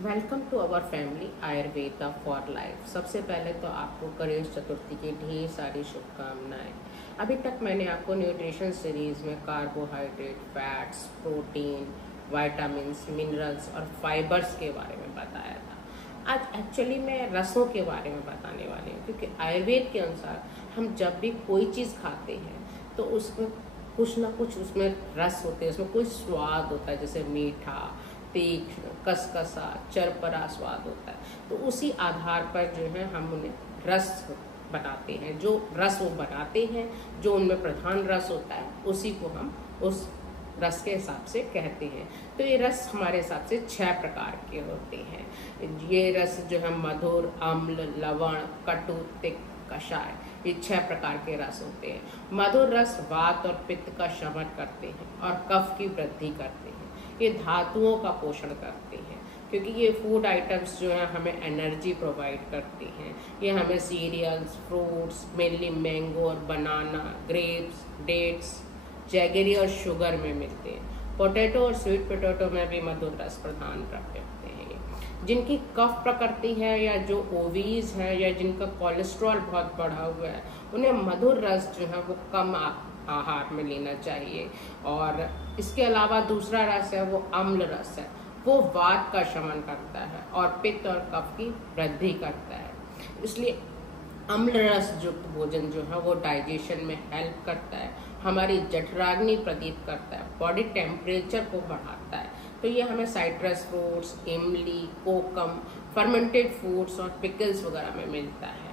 Welcome to our family Ayurveda for life. सबसे पहले तो आपको गणेश चतुर्थी की ढेर सारी शुभकामनाएं। अभी तक मैंने आपको न्यूट्रिशन सीरीज में carbohydrate, fats, protein, vitamins, minerals और फाइबर्स के बारे में बताया था। आज एक्चुअली मैं रसों के बारे में बताने वाली हूँ, क्योंकि आयुर्वेद के अनुसार हम जब भी कोई चीज़ खाते हैं तो उसमें कुछ ना कुछ उसमें रस होते हैं, उसमें कोई स्वाद होता है, जैसे मीठा, तीक्ष्ण, कसकसा, चरपरा स्वाद होता है। तो उसी आधार पर जो है हम उन्हें रस बनाते हैं। जो रस वो बनाते हैं, जो उनमें प्रधान रस होता है, उसी को हम उस रस के हिसाब से कहते हैं। तो ये रस हमारे हिसाब से 6 प्रकार के होते हैं। ये रस जो है मधुर, अम्ल, लवण, कटु, तिक्त, कषाय, ये 6 प्रकार के रस होते हैं। मधुर रस वात और पित्त का शमन करते हैं और कफ की वृद्धि करते हैं। ये धातुओं का पोषण करते हैं, क्योंकि ये फूड आइटम्स जो है हमें एनर्जी प्रोवाइड करते हैं। ये हमें सीरियल्स, फ्रूट्स, मेनली मैंगो और बनाना, ग्रेप्स, डेट्स, जैगरी और शुगर में मिलते हैं। पोटैटो और स्वीट पोटैटो में भी मधुर रस प्रधान द्रव्य होते हैं। जिनकी कफ प्रकृति है या जो ओवीज है या जिनका कोलेस्ट्रॉल बहुत बढ़ा हुआ है, उन्हें मधुर रस जो है वो कम आहार में लेना चाहिए। और इसके अलावा दूसरा रस है वो अम्ल रस है। वो वात का शमन करता है और पित्त और कफ की वृद्धि करता है। इसलिए अम्ल रस युक्त भोजन जो है वो डाइजेशन में हेल्प करता है, हमारी जठराग्नि प्रदीप करता है, बॉडी टेम्परेचर को बढ़ाता है। तो ये हमें साइट्रस फ्रूट्स, इमली, कोकम, फर्मेंटेड फूड्स और पिकल्स वगैरह में मिलता है।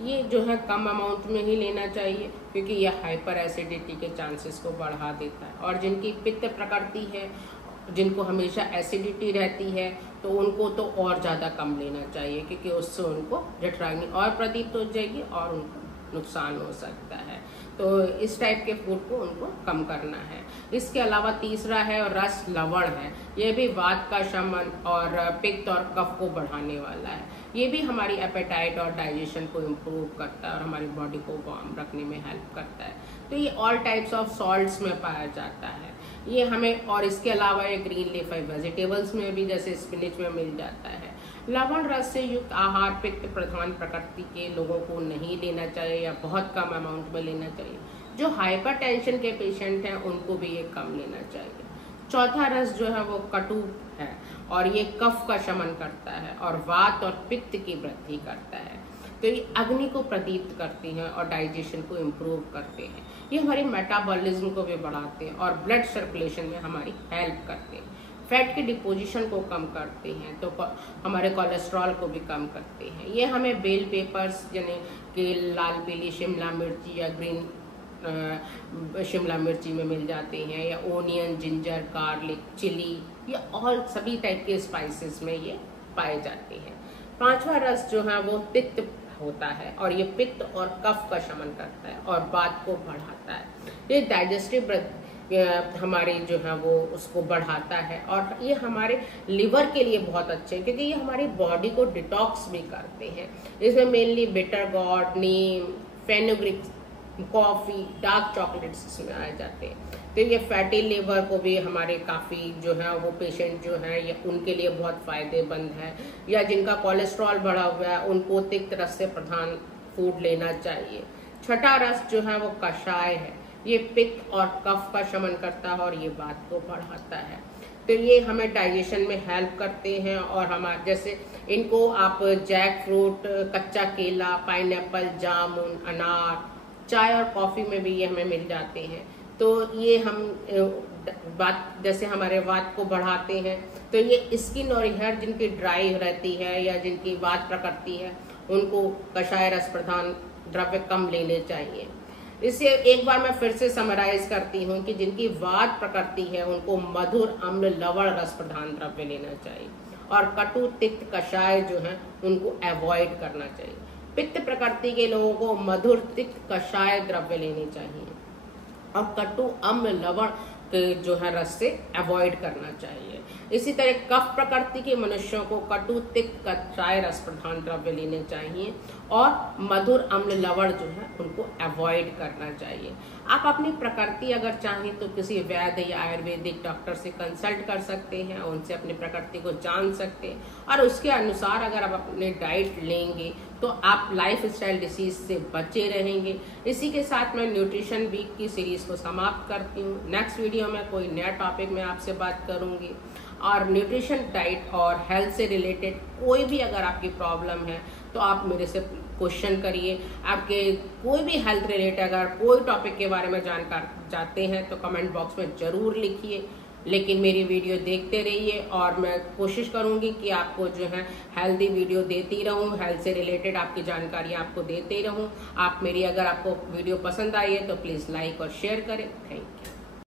ये जो है कम अमाउंट में ही लेना चाहिए, क्योंकि यह हाइपर एसिडिटी के चांसेस को बढ़ा देता है। और जिनकी पित्त प्रकृति है, जिनको हमेशा एसिडिटी रहती है, तो उनको तो और ज़्यादा कम लेना चाहिए, क्योंकि उससे उनको जठराग्नि और प्रदीप्त हो जाएगी और उनको नुकसान हो सकता है। तो इस टाइप के फूड को उनको कम करना है। इसके अलावा तीसरा है और रस लवण है। ये भी वात का शमन और पित्त और कफ को बढ़ाने वाला है। ये भी हमारी एपेटाइट और डाइजेशन को इम्प्रूव करता है और हमारी बॉडी को वार्म रखने में हेल्प करता है। तो ये ऑल टाइप्स ऑफ सॉल्ट्स में पाया जाता है। ये हमें, और इसके अलावा ये ग्रीन लीफ वेजिटेबल्स में भी, जैसे स्पिनिच में मिल जाता है। लवण रस से युक्त आहार पित्त प्रधान प्रकृति के लोगों को नहीं लेना चाहिए या बहुत कम अमाउंट में लेना चाहिए। जो हाइपरटेंशन के पेशेंट हैं उनको भी ये कम लेना चाहिए। चौथा रस जो है वो कटु है और ये कफ का शमन करता है और वात और पित्त की वृद्धि करता है। तो ये अग्नि को प्रदीप्त करते हैं और डाइजेशन को इम्प्रूव करते हैं। ये हमारे मेटाबॉलिज्म को भी बढ़ाते हैं और ब्लड सर्कुलेशन में हमारी हेल्प करते हैं। फैट की डिपोजिशन को कम करते हैं, तो हमारे कोलेस्ट्रॉल को भी कम करते हैं। ये हमें बेल पेपर्स, यानी कि लाल पीली शिमला मिर्ची या ग्रीन शिमला मिर्ची में मिल जाते हैं, या ओनियन, जिंजर, गार्लिक, चिली, ये ऑल सभी टाइप के स्पाइसेस में ये पाए जाते हैं। पांचवा रस जो है वो पित्त होता है और ये पित्त और कफ का शमन करता है और वात को बढ़ाता है। ये डाइजेस्टिव हमारे जो है वो उसको बढ़ाता है और ये हमारे लिवर के लिए बहुत अच्छे हैं, क्योंकि ये हमारी बॉडी को डिटॉक्स भी करते हैं। इसमें मेनली बिटर गॉर्ड, नीम, फेनुग्रीक, कॉफी, डार्क चॉकलेट्स इसमें आ जाते हैं। तो ये फैटी लिवर को भी हमारे काफ़ी जो है वो पेशेंट जो है ये उनके लिए बहुत फायदेमंद है। या जिनका कोलेस्ट्रॉल बढ़ा हुआ है उनको तिक्त रस से प्रधान फूड लेना चाहिए। छठा रस जो है वो कषाय है। ये पित्त और कफ का शमन करता है और ये वात को बढ़ाता है। तो ये हमें डाइजेशन में हेल्प करते हैं। और हमारे जैसे इनको आप जैक फ्रूट, कच्चा केला, पाइनएप्पल, जामुन, अनार, चाय और कॉफी में भी ये हमें मिल जाते हैं। तो ये हम बात जैसे हमारे वात को बढ़ाते हैं। तो ये स्किन और हेयर जिनकी ड्राई रहती है या जिनकी वात प्रकृति है, उनको कषाय रस प्रधान द्रव्य कम लेने चाहिए। इससे एक बार मैं फिर से समराइज करती हूँ कि जिनकी वात प्रकृति है उनको मधुर, अम्ल, लवण रस प्रधान द्रव्य लेना चाहिए और कटु, तिक्त, कषाय जो है उनको अवॉइड करना चाहिए। पित्त प्रकृति के लोगों को मधुर, तिक्त, कषाय द्रव्य लेने चाहिए और कटु, अम्ल, लवण के जो है रस से अवॉइड करना चाहिए। इसी तरह कफ प्रकृति के मनुष्यों को कटु तिक्त कचाय रस प्रधान द्रव्य लेने चाहिए और मधुर अम्ल लवण जो है उनको अवॉइड करना चाहिए। आप अपनी प्रकृति अगर चाहें तो किसी वैद्य या आयुर्वेदिक डॉक्टर से कंसल्ट कर सकते हैं, उनसे अपनी प्रकृति को जान सकते हैं और उसके अनुसार अगर आप अपने डाइट लेंगे तो आप लाइफ स्टाइल डिसीज से बचे रहेंगे। इसी के साथ मैं न्यूट्रिशन वीक की सीरीज को समाप्त करती हूँ। नेक्स्ट वीडियो में कोई नया टॉपिक में आपसे बात करूंगी और न्यूट्रिशन, डाइट और हेल्थ से रिलेटेड कोई भी अगर आपकी प्रॉब्लम है तो आप मेरे से क्वेश्चन करिए। आपके कोई भी हेल्थ रिलेटेड अगर कोई टॉपिक के बारे में जानकार चाहते हैं तो कमेंट बॉक्स में जरूर लिखिए। लेकिन मेरी वीडियो देखते रहिए और मैं कोशिश करूंगी कि आपको जो है हेल्दी वीडियो देती रहूं, हेल्थ से रिलेटेड आपकी जानकारी आपको देते रहूं। आप मेरी अगर आपको वीडियो पसंद आई है तो प्लीज़ लाइक और शेयर करें। Thank you.